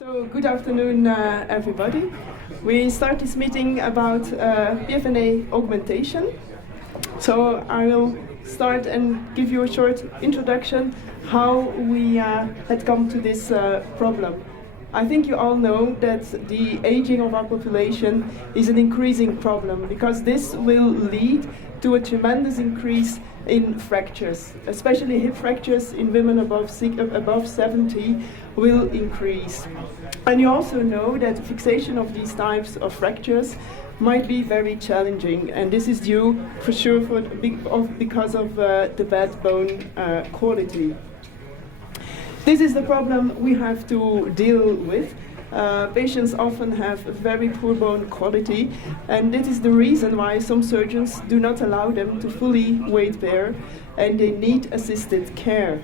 So, good afternoon, everybody. We start this meeting about PFNA augmentation. So, I will start and give you a short introduction how we had come to this problem. I think you all know that the aging of our population is an increasing problem because this will lead to a tremendous increase in fractures, especially hip fractures in women above 70 will increase. And you also know that fixation of these types of fractures might be very challenging, and this is due for sure because of the bad bone quality. This is the problem we have to deal with. Patients often have very poor bone quality, and this is the reason why some surgeons do not allow them to fully weight bear, and they need assisted care.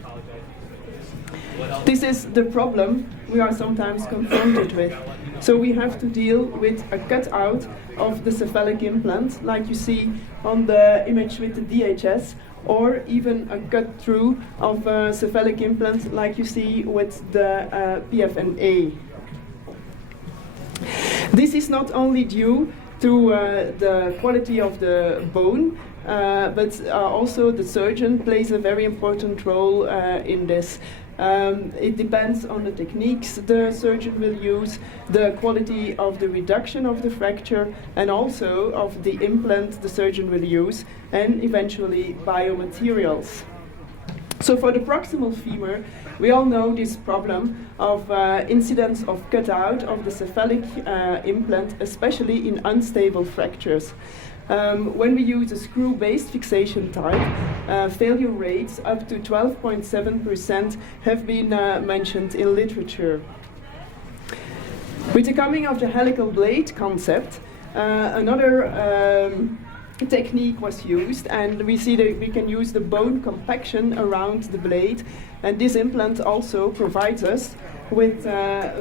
This is the problem we are sometimes confronted with. So we have to deal with a cutout of the cephalic implant, like you see on the image with the DHS, or even a cut through of a cephalic implant, like you see with the PFNA. This is not only due to the quality of the bone, but also the surgeon plays a very important role in this. It depends on the techniques the surgeon will use, the quality of the reduction of the fracture, and also of the implant the surgeon will use, and eventually biomaterials. So for the proximal femur, we all know this problem of incidence of cutout of the cephalic implant, especially in unstable fractures. When we use a screw-based fixation type, failure rates up to 12.7% have been mentioned in literature. With the coming of the helical blade concept, another technique was used, and we see that we can use the bone compaction around the blade, and this implant also provides us with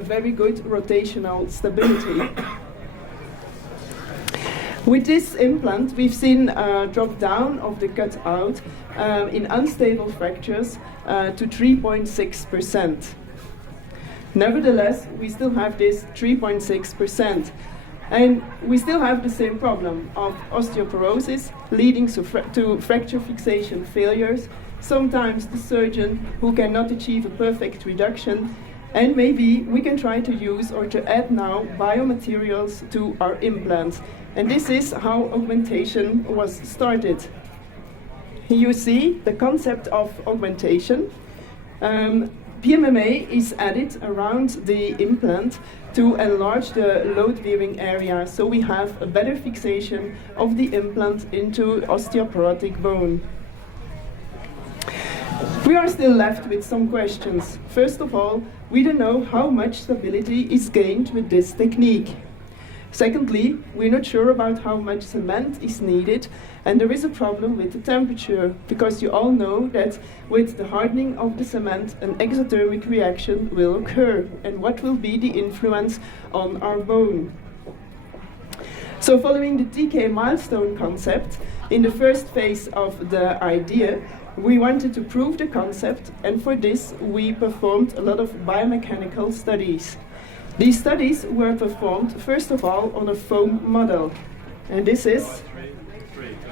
very good rotational stability. With this implant, we've seen a drop down of the cutout in unstable fractures to 3.6%. Nevertheless, we still have this 3.6%. And we still have the same problem of osteoporosis leading to fracture fixation failures, sometimes the surgeon who cannot achieve a perfect reduction, and maybe we can try to use or to add now biomaterials to our implants. And this is how augmentation was started. Here you see the concept of augmentation. PMMA is added around the implant to enlarge the load-bearing area, so we have a better fixation of the implant into osteoporotic bone. We are still left with some questions. First of all, we don't know how much stability is gained with this technique. Secondly, we're not sure about how much cement is needed, and there is a problem with the temperature, because you all know that with the hardening of the cement, an exothermic reaction will occur, and what will be the influence on our bone. So following the TK milestone concept, in the first phase of the idea, we wanted to prove the concept, and for this we performed a lot of biomechanical studies. These studies were performed, first of all, on a foam model. And this is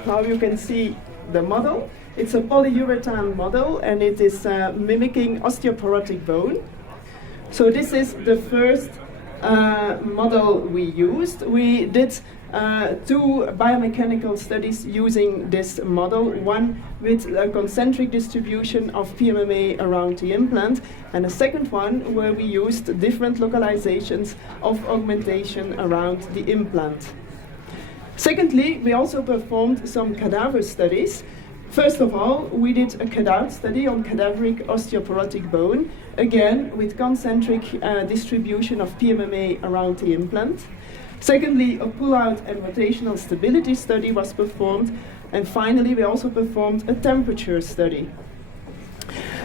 how you can see the model. It's a polyurethane model, and it is mimicking osteoporotic bone. So this is the first model we used. We did two biomechanical studies using this model, one with a concentric distribution of PMMA around the implant, and a second one where we used different localizations of augmentation around the implant. Secondly, we also performed some cadaver studies. First of all, we did a cutout study on cadaveric osteoporotic bone, again with concentric distribution of PMMA around the implant. Secondly, a pull-out and rotational stability study was performed, and finally we also performed a temperature study.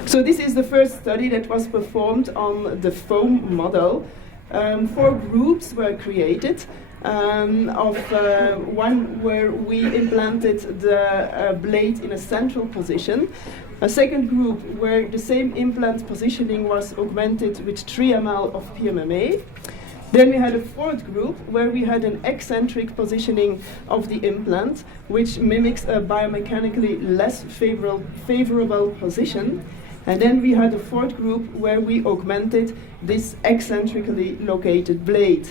So this is the first study that was performed on the foam model. 4 groups were created. of one where we implanted the blade in a central position. A second group where the same implant positioning was augmented with 3 ml of PMMA. Then we had a fourth group where we had an eccentric positioning of the implant, which mimics a biomechanically less favorable position. And then we had a fourth group where we augmented this eccentrically located blade.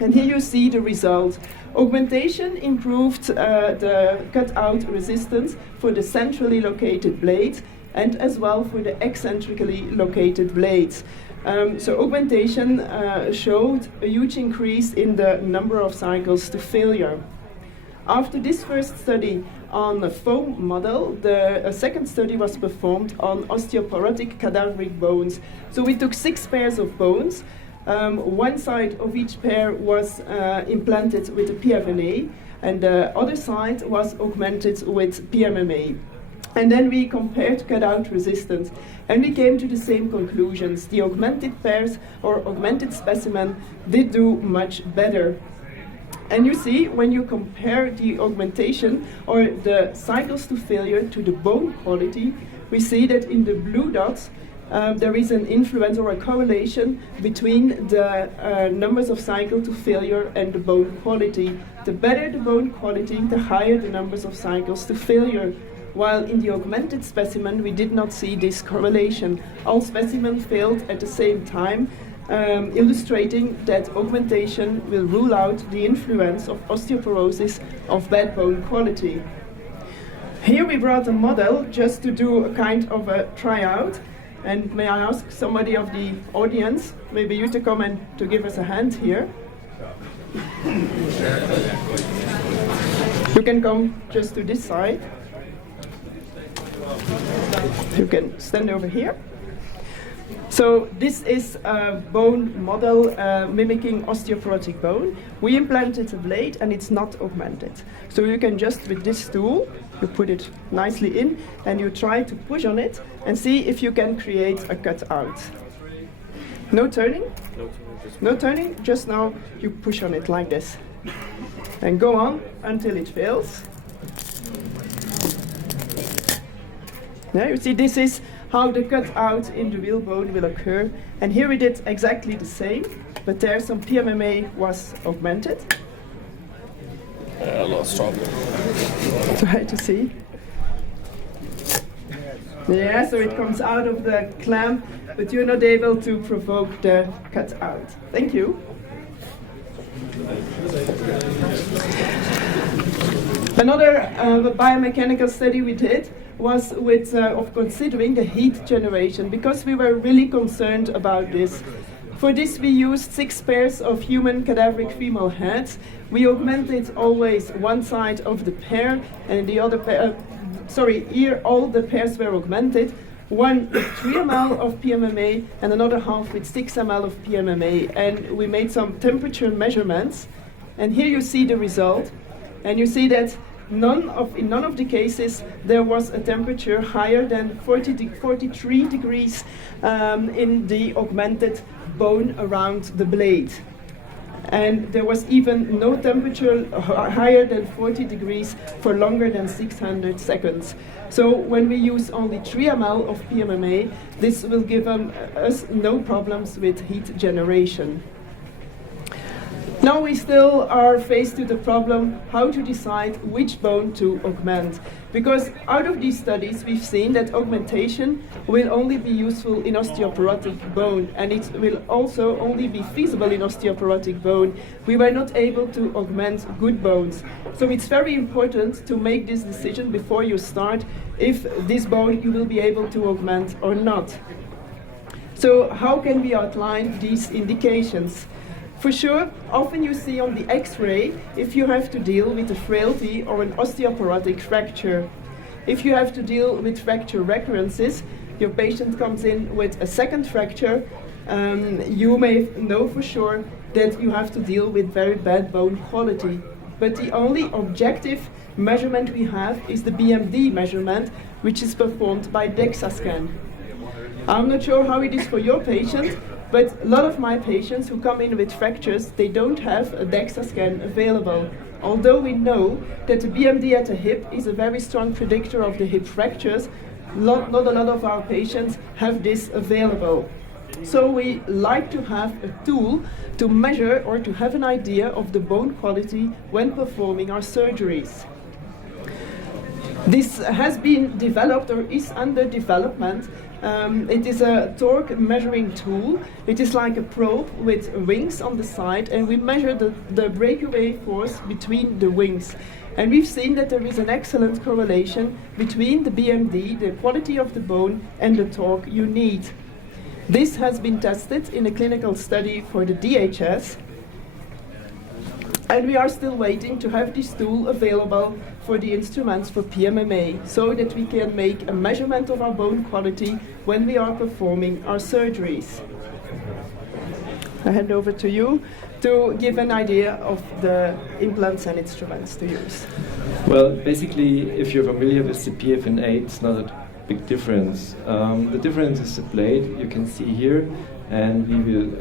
And here you see the result. Augmentation improved the cutout resistance for the centrally located blades and as well for the eccentrically located blades. So augmentation showed a huge increase in the number of cycles to failure. After this first study on the foam model, the second study was performed on osteoporotic cadaveric bones. So we took 6 pairs of bones. One side of each pair was implanted with a PFNA, and the other side was augmented with PMMA. And then we compared cutout resistance, and we came to the same conclusions. The augmented pairs or augmented specimen did do much better. And you see, when you compare the augmentation or the cycles to failure to the bone quality, we see that in the blue dots, there is an influence or a correlation between the numbers of cycle to failure and the bone quality. The better the bone quality, the higher the numbers of cycles to failure. While in the augmented specimen, we did not see this correlation. All specimens failed at the same time, illustrating that augmentation will rule out the influence of osteoporosis of bad bone quality. Here we brought a model just to do a kind of a tryout. And may I ask somebody of the audience, maybe you to come and to give us a hand here. You can come just to this side. You can stand over here. So this is a bone model mimicking osteoporotic bone. We implanted a blade and it's not augmented. So you can just, with this tool, you put it nicely in and you try to push on it and see if you can create a cutout. No turning? No turning, just now you push on it like this. And go on until it fails. Yeah, you see this is how the cutout in the real bone will occur. And here we did exactly the same, but there some PMMA was augmented. A lot stronger. Try to see. Yeah, so it comes out of the clamp, but you're not able to provoke the cutout. Thank you. Another biomechanical study we did was with of considering the heat generation, because we were really concerned about this. For this we used 6 pairs of human cadaveric female heads. We augmented always one side of the pair, and the other pair, here all the pairs were augmented. One with 3 ml of PMMA and another half with 6 ml of PMMA. And we made some temperature measurements. And here you see the result. And you see that in none of the cases there was a temperature higher than 43 degrees in the augmented bone around the blade. And there was even no temperature higher than 40 degrees for longer than 600 seconds. So when we use only 3 ml of PMMA, this will give us no problems with heat generation. Now we still are faced with the problem how to decide which bone to augment. Because out of these studies we've seen that augmentation will only be useful in osteoporotic bone, and it will also only be feasible in osteoporotic bone. We were not able to augment good bones. So it's very important to make this decision before you start if this bone you will be able to augment or not. So how can we outline these indications? For sure, often you see on the X-ray if you have to deal with a frailty or an osteoporotic fracture. If you have to deal with fracture recurrences, your patient comes in with a second fracture, you may know for sure that you have to deal with very bad bone quality. But the only objective measurement we have is the BMD measurement, which is performed by DEXA scan. I'm not sure how it is for your patient, But a lot of my patients who come in with fractures, they don't have a DEXA scan available. Although we know that the BMD at the hip is a very strong predictor of the hip fractures, not a lot of our patients have this available. So we like to have a tool to measure or to have an idea of the bone quality when performing our surgeries. This has been developed or is under development. It is a torque measuring tool. It is like a probe with wings on the side, and we measure the breakaway force between the wings. And we've seen that there is an excellent correlation between the BMD, the quality of the bone, and the torque you need. This has been tested in a clinical study for the DHS, and we are still waiting to have this tool available for the instruments for PMMA, so that we can make a measurement of our bone quality when we are performing our surgeries. I hand over to you to give an idea of the implants and instruments to use. Well, basically, if you're familiar with the PFN8, it's not a big difference. The difference is the blade, you can see here, and we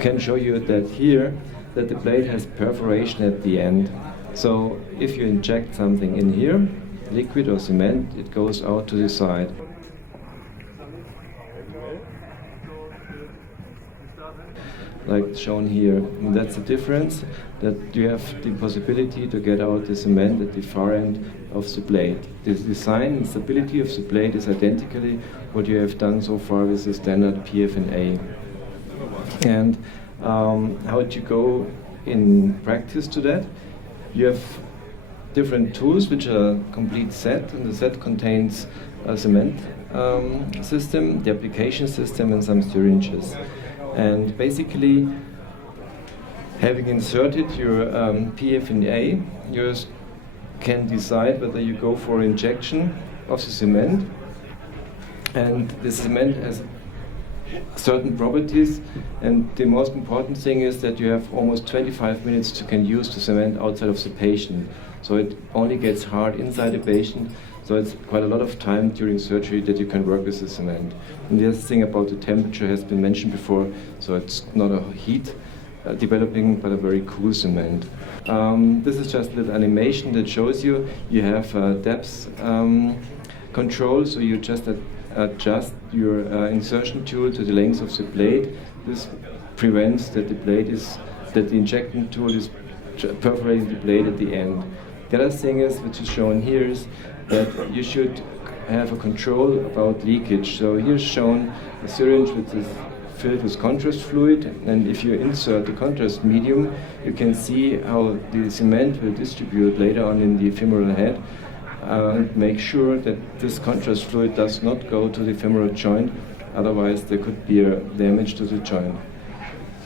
can show you that here, that the blade has perforation at the end. So if you inject something in here, liquid or cement, it goes out to the side. Like shown here, and that's the difference, that you have the possibility to get out the cement at the far end of the blade. The design and stability of the blade is identically what you have done so far with the standard PFNA. And how do you go in practice to that? You have different tools which are a complete set, and the set contains a cement system, the application system, and some syringes. And basically, having inserted your PFNA, you can decide whether you go for injection of the cement. And the cement has certain properties, and the most important thing is that you have almost 25 minutes to can use the cement outside of the patient. So it only gets hard inside the patient, so it's quite a lot of time during surgery that you can work with the cement. And the other thing about the temperature has been mentioned before, so it's not a heat developing, but a very cool cement. This is just a little animation that shows you have depth control, so you just adjust your insertion tool to the length of the blade. This prevents that the injection tool is perforating the blade at the end. The other thing is, which is shown here, is that you should have a control about leakage. So here's shown a syringe which is filled with contrast fluid, and if you insert the contrast medium, you can see how the cement will distribute later on in the femoral head. And make sure that this contrast fluid does not go to the femoral joint, otherwise there could be a damage to the joint.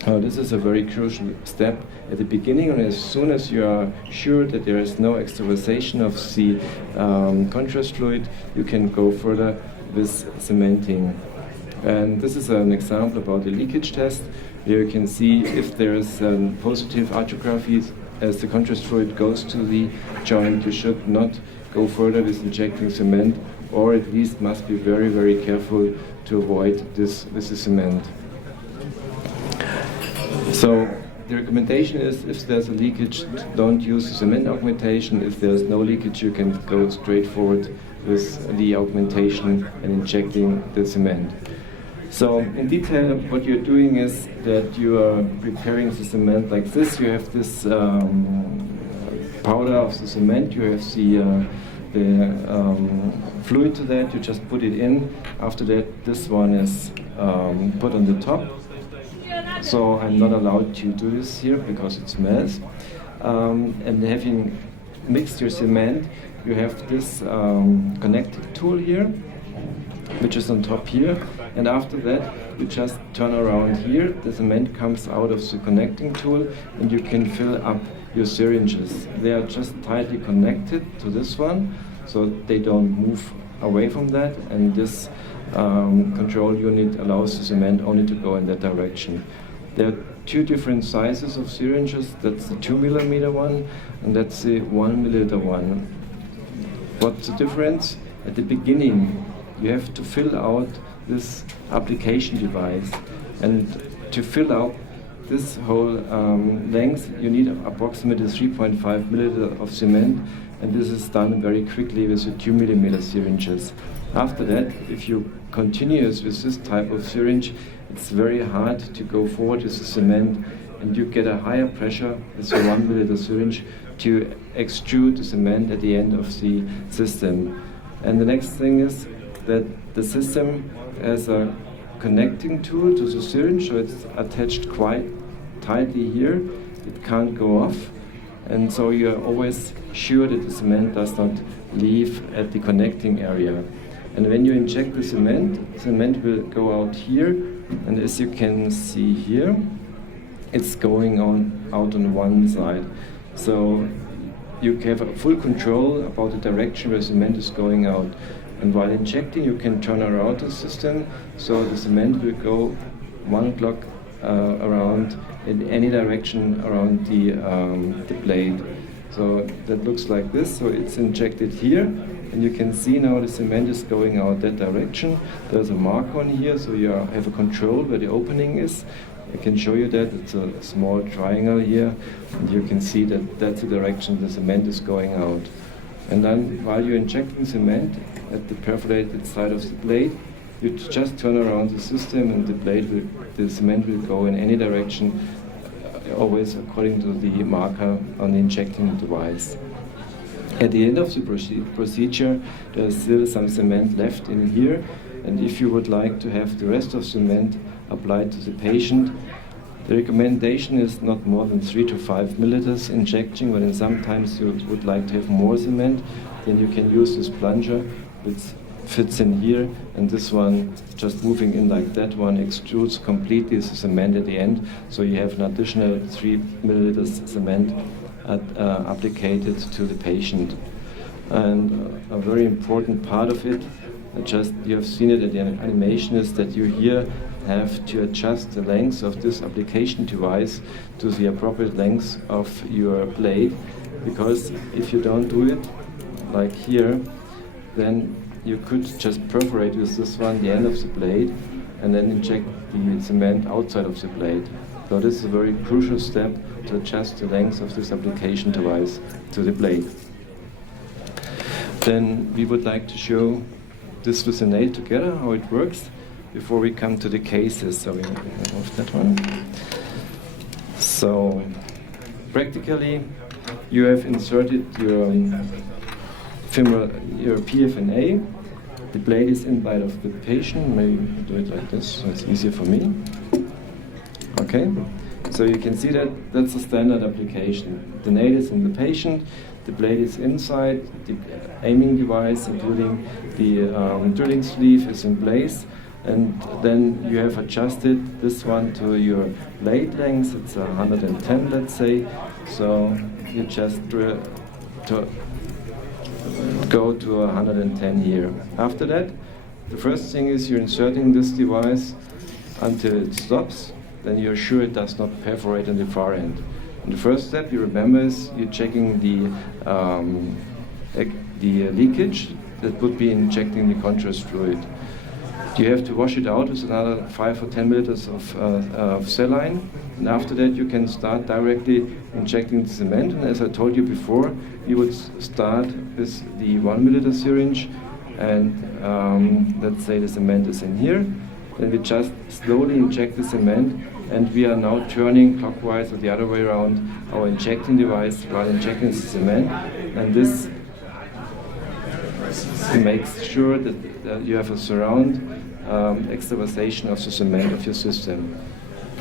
This is a very crucial step at the beginning, and as soon as you are sure that there is no extravasation of the contrast fluid, you can go further with cementing. And this is an example about the leakage test. Here you can see if there is positive arthrography as the contrast fluid goes to the joint, you should not go further with injecting cement, or at least must be very, very careful to avoid this with the cement. So the recommendation is, if there's a leakage, don't use the cement augmentation. If there's no leakage, you can go straight forward with the augmentation and injecting the cement. So in detail, what you're doing is that you are preparing the cement like this. You have this powder of the cement, you have the fluid to that, you just put it in. After that, this one is put on the top. So I'm not allowed to do this here because it smells. And having mixed your cement, you have this connecting tool here, which is on top here. And after that, you just turn around here, the cement comes out of the connecting tool, and you can fill up your syringes. They are just tightly connected to this one, so they don't move away from that, and this control unit allows the cement only to go in that direction. There are two different sizes of syringes. That's the 2 millimeter one, and that's the 1 milliliter one. What's the difference? At the beginning, you have to fill out this application device. And to fill up this whole length, you need approximately 3.5 milliliter of cement, and this is done very quickly with the 2 millimeter syringes. After that, if you continue with this type of syringe, it's very hard to go forward with the cement, and you get a higher pressure with the 1 milliliter syringe to extrude the cement at the end of the system. And the next thing is that the system has a connecting tool to the syringe, so it's attached quite tightly here. It can't go off, and so you're always sure that the cement does not leave at the connecting area. And when you inject the cement will go out here, and as you can see here, it's going out on one side. So you have a full control about the direction where cement is going out. And while injecting, you can turn around the system, so the cement will go 1 o'clock around in any direction around the blade. So that looks like this. So it's injected here, and you can see now the cement is going out that direction. There's a mark on here, so you have a control where the opening is. I can show you that. It's a small triangle here, and you can see that that's the direction the cement is going out. And then while you're injecting cement at the perforated side of the blade, you just turn around the system, and the cement will go in any direction, always according to the marker on the injecting device. At the end of the procedure, there's still some cement left in here, and if you would like to have the rest of cement applied to the patient, the recommendation is not more than 3 to 5 milliliters injection, but then sometimes you would like to have more cement, then you can use this plunger, which fits in here, and this one, just moving in like that one, extrudes completely the cement at the end, so you have an additional 3 milliliters cement applied to the patient. And a very important part of it, you have seen it at the animation, is that you here have to adjust the length of this application device to the appropriate length of your blade, because if you don't do it like here, then you could just perforate with this one the end of the blade and then inject the cement outside of the blade. So this is a very crucial step to adjust the length of this application device to the blade. Then we would like to show this with the nail together, how it works, before we come to the cases. So we remove that one. So practically, you have inserted your femur, your PFNA. The blade is inside of the patient. Maybe do it like this, so it's easier for me. Okay, so you can see that that's a standard application. The nail is in the patient, the blade is inside, the aiming device, including the drilling sleeve, is in place. And then you have adjusted this one to your blade length. It's 110, let's say. So you just go to 110 here. After that, the first thing is you're inserting this device until it stops. Then you're sure it does not perforate on the far end. And the first step you remember is you're checking the leakage that would be injecting the contrast fluid. You have to wash it out with another 5 or 10 milliliters of saline, and after that you can start directly injecting the cement. And as I told you before, you would start with the 1 milliliter syringe, and let's say the cement is in here. Then we just slowly inject the cement, and we are now turning clockwise or the other way around our injecting device while injecting the cement, and this makes sure that you have a surround extravasation of the cement of your system.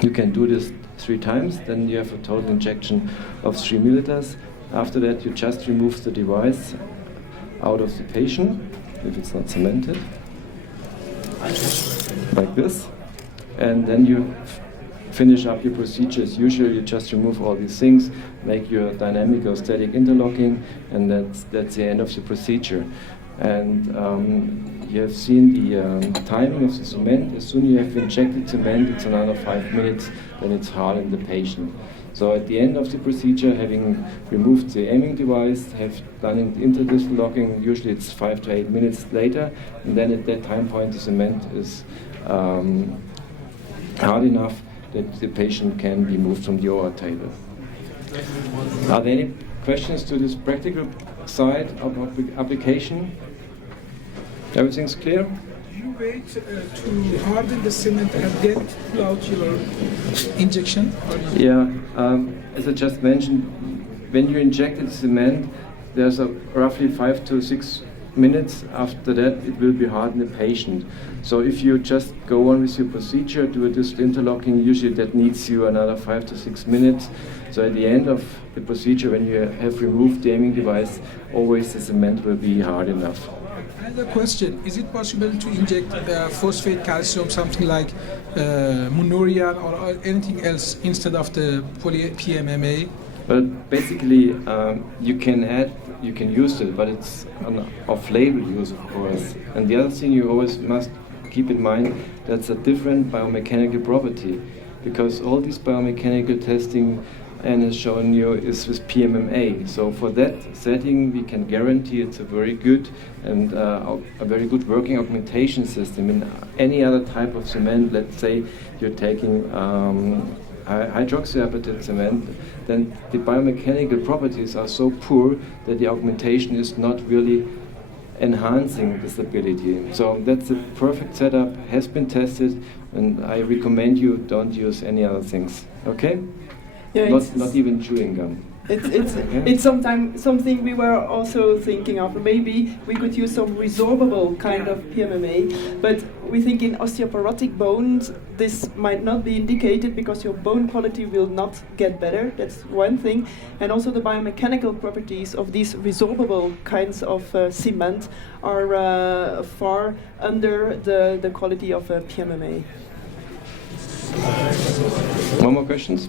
You can do this 3 times, then you have a total injection of 3 milliliters. After that, you just remove the device out of the patient, if it's not cemented, like this, and then you finish up your procedure as usual. You just remove all these things, make your dynamic or static interlocking, and that's the end of the procedure. And you have seen the timing of the cement. As soon as you have injected cement, it's another 5 minutes, then it's hard in the patient. So at the end of the procedure, having removed the aiming device, have done the interdistal locking, usually it's 5 to 8 minutes later, and then at that time point the cement is hard enough that the patient can be moved from the OR table. Are there any questions to this practical side of application? Everything's clear? Do you wait to harden the cement and then pull out your injection? Or not? Yeah, as I just mentioned, when you inject the cement, there's a roughly 5 to 6 minutes after that it will be hard in the patient. So if you just go on with your procedure, do a distal interlocking, usually that needs you another 5 to 6 minutes. So at the end of the procedure, when you have removed the aiming device, always the cement will be hard enough. Another question, is it possible to inject phosphate calcium, something like Munurian or anything else instead of the PMMA? Well, basically, you can use it, but it's an off-label use, of course. And the other thing you always must keep in mind, that's a different biomechanical property, because all this biomechanical testing and has shown you is with PMMA. So for that setting, we can guarantee it's a very good and a very good working augmentation system. In any other type of cement, let's say you're taking hydroxyapatite cement, then the biomechanical properties are so poor that the augmentation is not really enhancing the stability. So that's the perfect setup, has been tested, and I recommend you don't use any other things. Okay? Yeah, Not even chewing gum. It's sometimes something we were also thinking of. Maybe we could use some resorbable kind of PMMA, but we think in osteoporotic bones this might not be indicated because your bone quality will not get better. That's one thing, and also the biomechanical properties of these resorbable kinds of cement are far under the quality of PMMA. One more questions?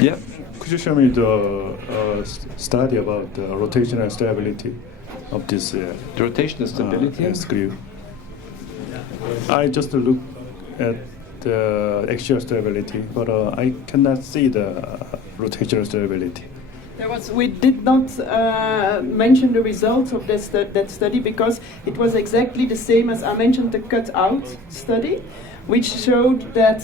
Yeah. Could you show me the study about the rotational stability of this The rotational stability? screw? I just look at the axial stability, but I cannot see the rotational stability. We did not mention the results of that study because it was exactly the same as I mentioned the cut-out study, which showed that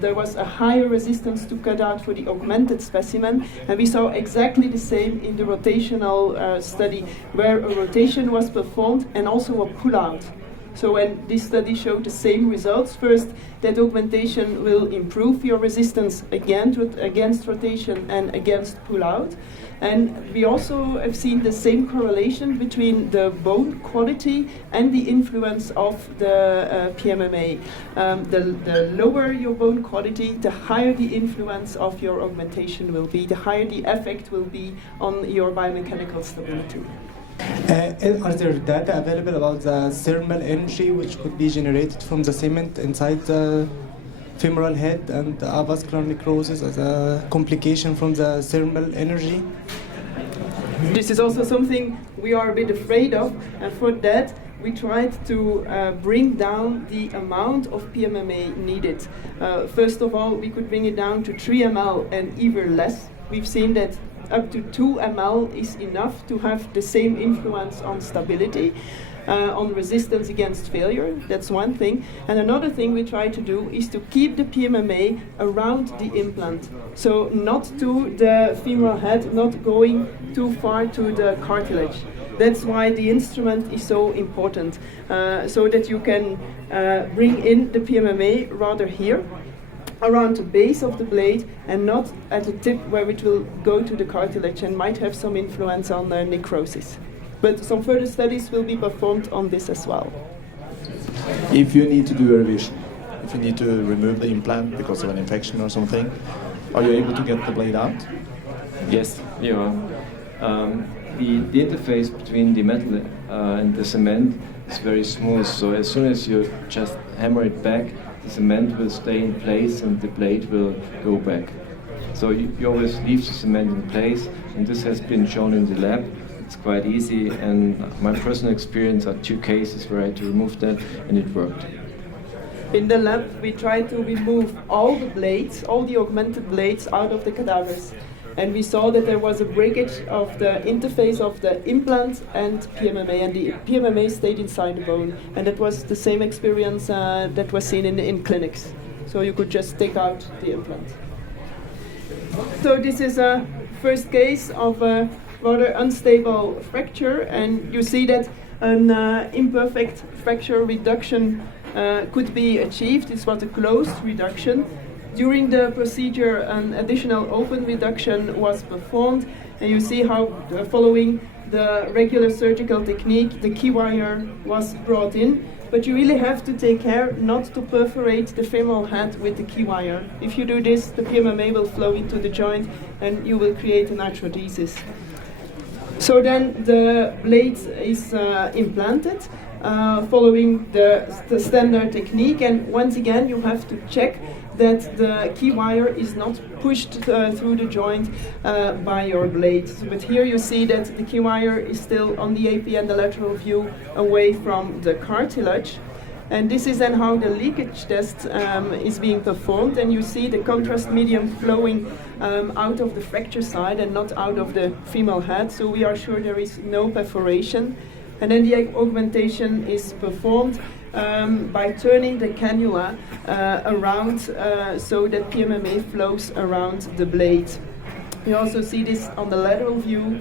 there was a higher resistance to cutout for the augmented specimen, and we saw exactly the same in the rotational study, where a rotation was performed and also a pull-out. So when this study showed the same results, first, that augmentation will improve your resistance against rotation and against pull-out. And we also have seen the same correlation between the bone quality and the influence of the PMMA. The lower your bone quality, the higher the influence of your augmentation will be, the higher the effect will be on your biomechanical stability. Are there data available about the thermal energy which could be generated from the cement inside the femoral head and avascular necrosis as a complication from the thermal energy? This is also something we are a bit afraid of, and for that we tried to bring down the amount of PMMA needed. First of all, we could bring it down to 3 ml and even less. We've seen that up to 2 ml is enough to have the same influence on stability, on resistance against failure. That's one thing. And another thing we try to do is to keep the PMMA around the implant. So not to the femoral head, not going too far to the cartilage. That's why the instrument is so important, so that you can bring in the PMMA rather here, around the base of the blade, and not at the tip where it will go to the cartilage and might have some influence on necrosis. But some further studies will be performed on this as well. If you need to do a revision, if you need to remove the implant because of an infection or something, are you able to get the blade out? Yes, you are. The interface between the metal and the cement is very smooth, so as soon as you just hammer it back, the cement will stay in place and the blade will go back. So you always leave the cement in place, and this has been shown in the lab. It's quite easy, and my personal experience are 2 cases where I had to remove that, and it worked. In the lab, we tried to remove all the blades, all the augmented blades out of the cadavers. And we saw that there was a breakage of the interface of the implant and PMMA, and the PMMA stayed inside the bone. And that was the same experience that was seen in clinics. So you could just take out the implant. So this is a first case of a rather unstable fracture, and you see that an imperfect fracture reduction could be achieved. This was a closed reduction. During the procedure, an additional open reduction was performed, and you see how, following the regular surgical technique, the key wire was brought in. But you really have to take care not to perforate the femoral head with the key wire. If you do this, the PMMA will flow into the joint and you will create an arthrodesis. So then the blade is implanted following the standard technique, and once again you have to check that the key wire is not pushed through the joint by your blade. But here you see that the key wire is still on the AP and the lateral view away from the cartilage. And this is then how the leakage test is being performed, and you see the contrast medium flowing out of the fracture side and not out of the femoral head, so we are sure there is no perforation. And then the augmentation is performed by turning the cannula around so that PMMA flows around the blade. You also see this on the lateral view,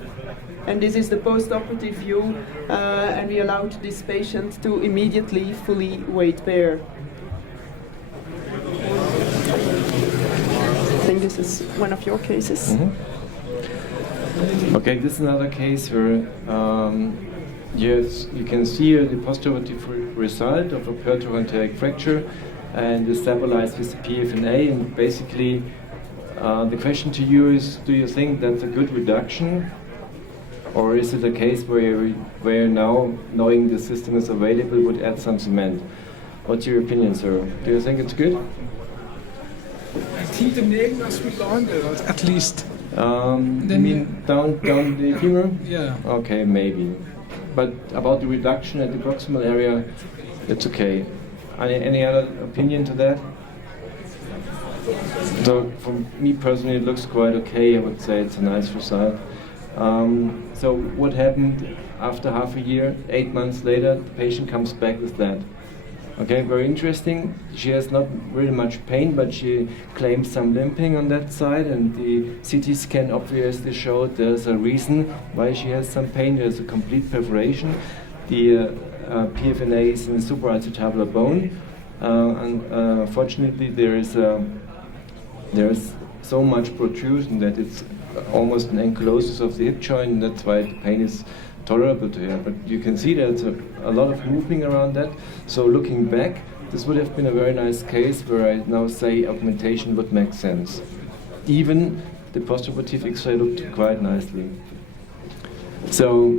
and this is the post-operative view, and we allowed this patient to immediately fully weight bear. I think this is one of your cases. Mm-hmm. Okay, this is another case where yes, you can see the postoperative result of a pertrochanteric fracture, and is stabilized with the PFNA. And basically, the question to you is: do you think that's a good reduction, or is it a case where now, knowing the system is available, would add some cement? What's your opinion, sir? Do you think it's good? I think the nail must be longer, at least. You mean down the femur? Yeah. Okay, maybe. But about the reduction at the proximal area, it's okay. Any other opinion to that? So for me personally, it looks quite okay. I would say it's a nice result. So what happened after half a year, 8 months later, the patient comes back with that. Okay, very interesting. She has not really much pain, but she claims some limping on that side, and the CT scan obviously showed there's a reason why she has some pain. There's a complete perforation. The PFNA is in the supraacetabular bone, and fortunately there's so much protrusion that it's almost an ankylosis of the hip joint, and that's why the pain is tolerable to her. But you can see there's a lot of moving around that. So looking back, this would have been a very nice case where I now say augmentation would make sense. Even the postoperative X-ray looked quite nicely. So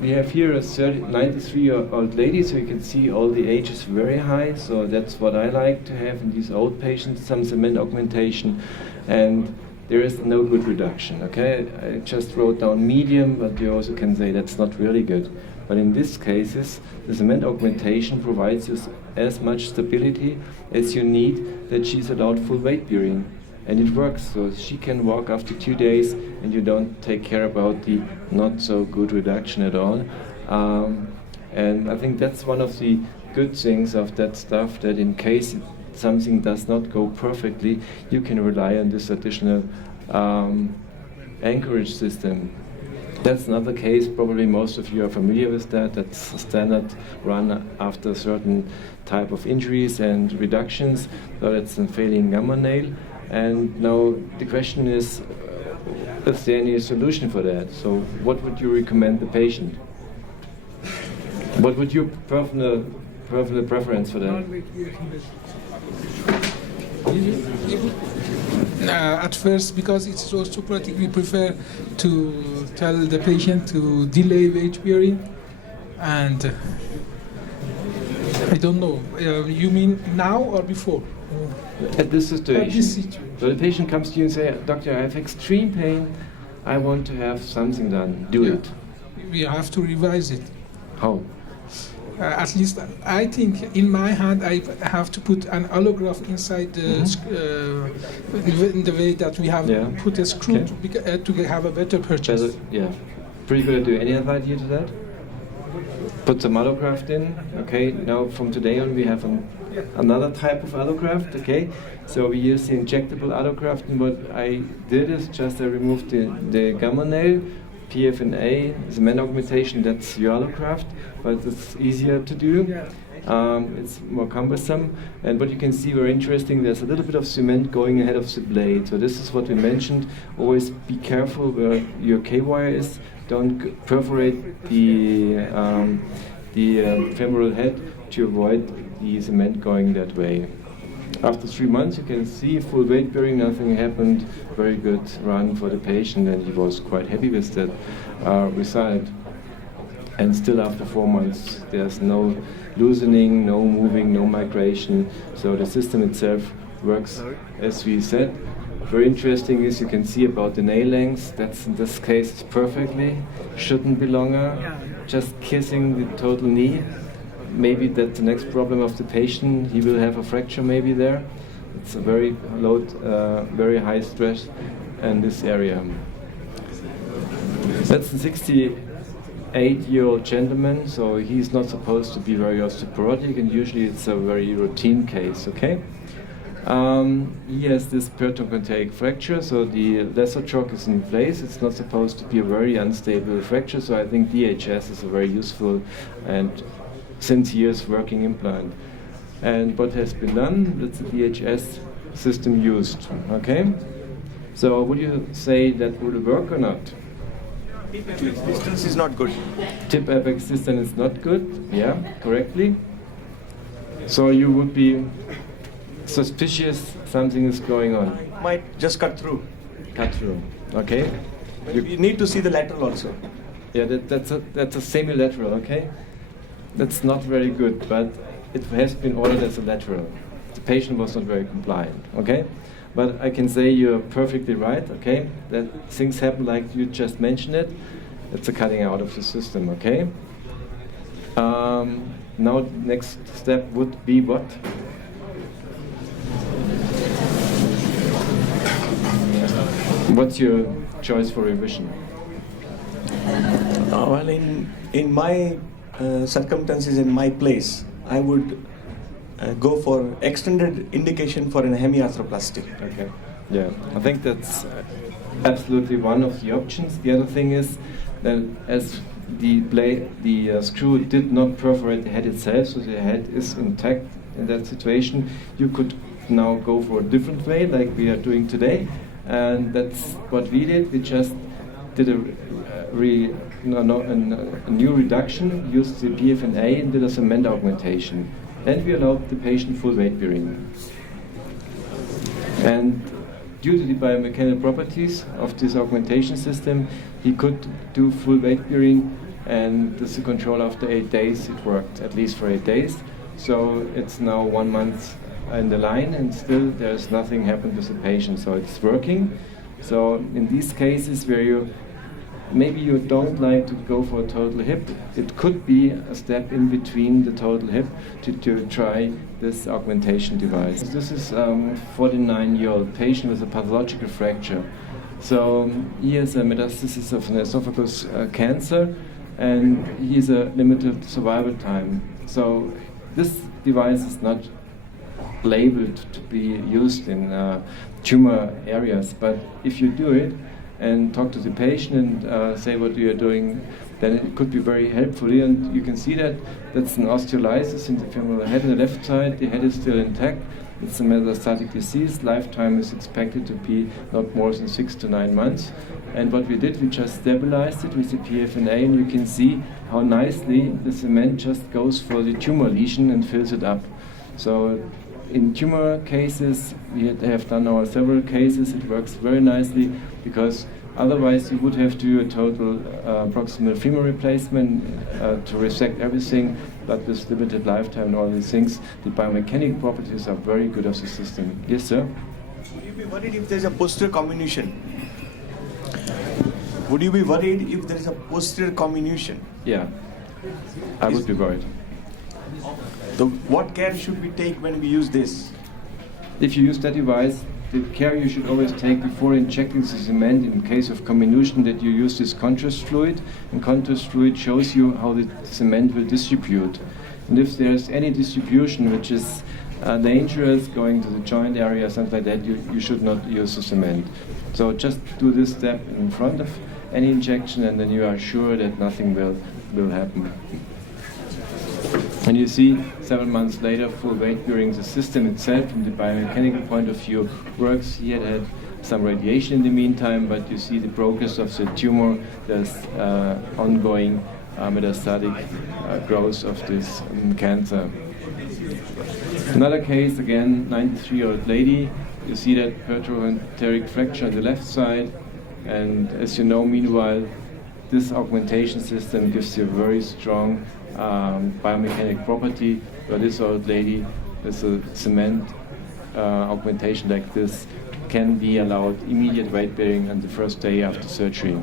we have here a 93-year-old lady, so you can see all the age is very high. So that's what I like to have in these old patients, some cement augmentation, and there is no good reduction, okay? I just wrote down medium, but you also can say that's not really good. But in these cases, the cement augmentation provides you as much stability as you need that she's allowed full weight bearing. And it works, so she can walk after 2 days and you don't take care about the not so good reduction at all. And I think that's one of the good things of that stuff, that in case something does not go perfectly, you can rely on this additional anchorage system. That's another case, probably most of you are familiar with that. That's a standard run after a certain type of injuries and reductions. So that's a failing gamma nail. And now the question is there any solution for that? So what would you recommend the patient? What would your personal preference for that? At first, because it's so superatic, we prefer to tell the patient to delay weight bearing, and I don't know. You mean now or before? At this situation. At this situation. So the patient comes to you and says, "Doctor, I have extreme pain. I want to have something done. Do it." We have to revise it. How? At least I think in my hand I have to put an allograft inside the in the way that we have put a screw to have a better purchase. Yeah, pretty good. Do any other idea to that? Put some allograft in. Okay, now from today on we have another type of allograft. Okay, so we use the injectable allograft, and what I did is just I removed the gamma nail. PFNA, cement augmentation, that's your allograft, but it's easier to do. It's more cumbersome. And what you can see very interesting, there's a little bit of cement going ahead of the blade. So this is what we mentioned. Always be careful where your K-wire is. Don't perforate the femoral head to avoid the cement going that way. After 3 months, you can see full weight bearing, nothing happened. Very good run for the patient, and he was quite happy with that result. And still after 4 months, there's no loosening, no moving, no migration. So the system itself works as we said. Very interesting is you can see about the nail length. That's in this case perfectly. Shouldn't be longer. Just kissing the total knee. Maybe that's the next problem of the patient. He will have a fracture maybe there. It's a very very high stress in this area. That's a 68-year-old gentleman, so he's not supposed to be very osteoporotic, and usually it's a very routine case, okay? He has this peritoneal fracture, so the lesser choke is in place. It's not supposed to be a very unstable fracture, so I think DHS is a very useful and since years working implant. And what has been done, that's the DHS system used, okay? So would you say that would work or not? Tip apex distance is not good. Tip apex distance is not good, yeah, correctly. So you would be suspicious something is going on. Might just cut through. Cut through, okay? You need to see the lateral also. Yeah, that's a semi-lateral, okay? That's not very good, but it has been ordered as a lateral. The patient was not very compliant, okay? But I can say you're perfectly right, okay? That things happen like you just mentioned it. It's a cutting out of the system, okay? Now next step would be what? What's your choice for revision? Well, in my circumstances, in my place, I would go for extended indication for an hemiarthroplasty. Okay. Yeah, I think that's absolutely one of the options. The other thing is that as the screw did not perforate the head itself, so the head is intact in that situation, you could now go for a different way, like we are doing today, and that's what we did. We just did a new reduction, used the PFNA and did a cement augmentation. And we allowed the patient full weight bearing. And due to the biomechanical properties of this augmentation system, he could do full weight bearing, and this is control after 8 days. It worked, at least for 8 days. So it's now 1 month in the line, and still there's nothing happened with the patient. So it's working. So in these cases where maybe you don't like to go for a total hip, it could be a step in between the total hip to try this augmentation device. This is a 49-year-old patient with a pathological fracture. So he has a metastasis of an esophagus cancer, and he has a limited survival time. So this device is not labeled to be used in tumor areas, but if you do it and talk to the patient and say what you are doing, then it could be very helpful. And you can see that that's an osteolysis in the femoral head on the left side. The head is still intact. It's a metastatic disease. Lifetime is expected to be not more than 6 to 9 months. And what we did, we just stabilized it with the PFNA, and you can see how nicely the cement just goes for the tumor lesion and fills it up. So in tumor cases, we have done now several cases. It works very nicely, because otherwise you would have to do a total proximal femur replacement to resect everything, but with limited lifetime and all these things, the biomechanical properties are very good of the system. Yes, sir? Would you be worried if there is a posterior comminution? Would you be worried if there is a posterior comminution? Yeah, I would be worried. What care should we take when we use this? If you use that device, the care you should always take before injecting the cement in case of comminution, that you use this contrast fluid. And contrast fluid shows you how the cement will distribute. And if there's any distribution which is dangerous, going to the joint area, something like that, you should not use the cement. So just do this step in front of any injection, and then you are sure that nothing will happen. And you see 7 months later, full weight bearing. The system itself, from the biomechanical point of view, works. He had some radiation in the meantime, but you see the progress of the tumor. There's ongoing metastatic growth of this cancer. Another case, again, 93-year-old lady. You see that peroenteric fracture on the left side, and as you know, meanwhile, this augmentation system gives you a very strong biomechanic property, where this old lady with a cement augmentation like this can be allowed immediate weight bearing on the first day after surgery.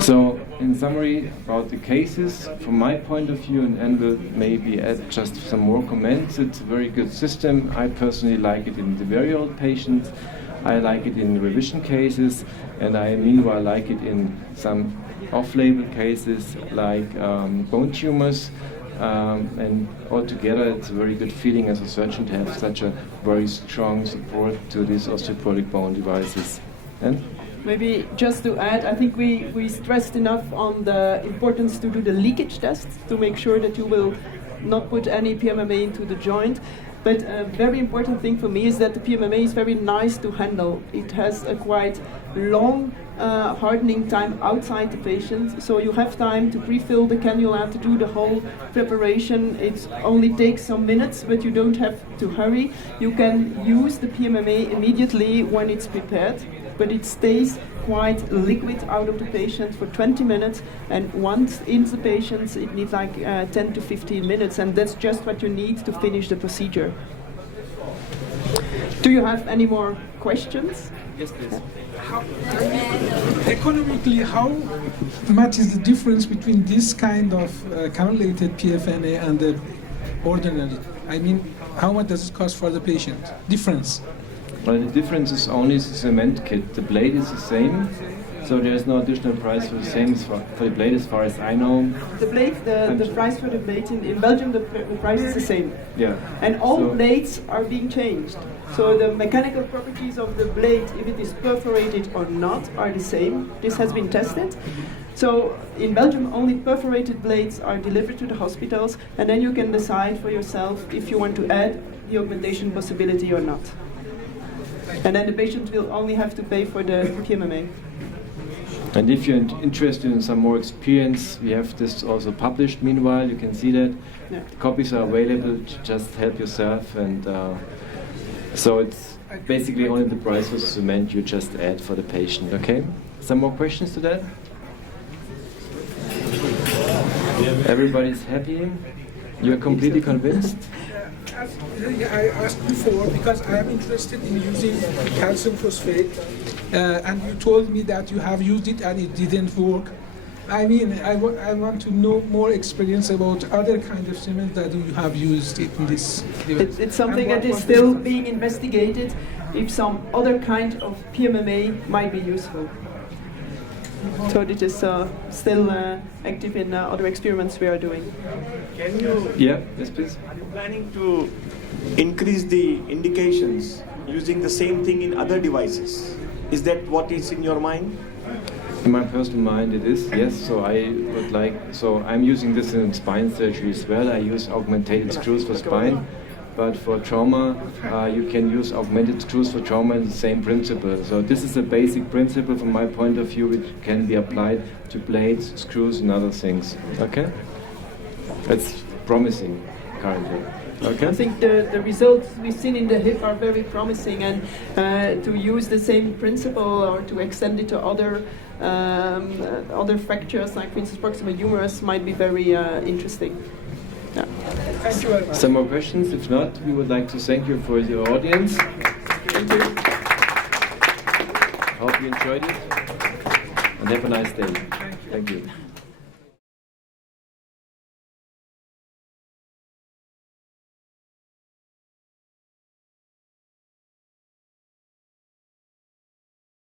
So, in summary about the cases, from my point of view, and will maybe add just some more comments, it's a very good system. I personally like it in the very old patients, I like it in revision cases, and I meanwhile like it in some off-label cases like bone tumors, and altogether it's a very good feeling as a surgeon to have such a very strong support to these osteoporotic bone devices. And maybe just to add, I think we stressed enough on the importance to do the leakage test to make sure that you will not put any PMMA into the joint. But a very important thing for me is that the PMMA is very nice to handle. It has a quite long hardening time outside the patient, so you have time to pre-fill the cannula, to do the whole preparation. It only takes some minutes, but you don't have to hurry. You can use the PMMA immediately when it's prepared, but it stays quite liquid out of the patient for 20 minutes, and once in the patient it needs like 10 to 15 minutes, and that's just what you need to finish the procedure. Do you have any more questions? yes, please. Economically, how much is the difference between this kind of cannulated PFNA and the ordinary? I mean, how much does it cost for the patient? Difference? Well, the difference is only the cement kit. The blade is the same, so there is no additional price for the same as for the blade, as far as I know. The blade, the price for the blade in Belgium, the price is the same. Yeah. And all blades are being changed. So the mechanical properties of the blade, if it is perforated or not, are the same. This has been tested. So in Belgium, only perforated blades are delivered to the hospitals, and then you can decide for yourself if you want to add the augmentation possibility or not. And then the patient will only have to pay for the PMMA. And if you're interested in some more experience, we have this also published meanwhile. You can see that. Yeah. Copies are available, just help yourself. And so it's basically only the price of the cement you just add for the patient, okay? Some more questions to that? Everybody's happy? You're completely convinced? I asked before because I am interested in using calcium phosphate, and you told me that you have used it and it didn't work. I mean, I want to know more experience about other kind of cement that you have used in this device. It's something that is still being investigated, if some other kind of PMMA might be useful. So it is still active in other experiments we are doing. Can you? Yeah, yes please. Are you planning to increase the indications using the same thing in other devices? Is that what is in your mind? In my personal mind it is, yes. So I'm using this in spine surgery as well. I use augmented screws for spine. But for trauma, you can use augmented screws for trauma in the same principle. So this is a basic principle from my point of view, which can be applied to blades, screws, and other things. Okay? It's promising currently. Okay? I think the results we've seen in the hip are very promising, and to use the same principle or to extend it to other fractures, like for instance proximal humerus, might be very interesting. Yeah. Thank you very much. Some more questions? If not, we would like to thank you for your audience. Thank you. Hope you enjoyed it. And have a nice day. Thank you.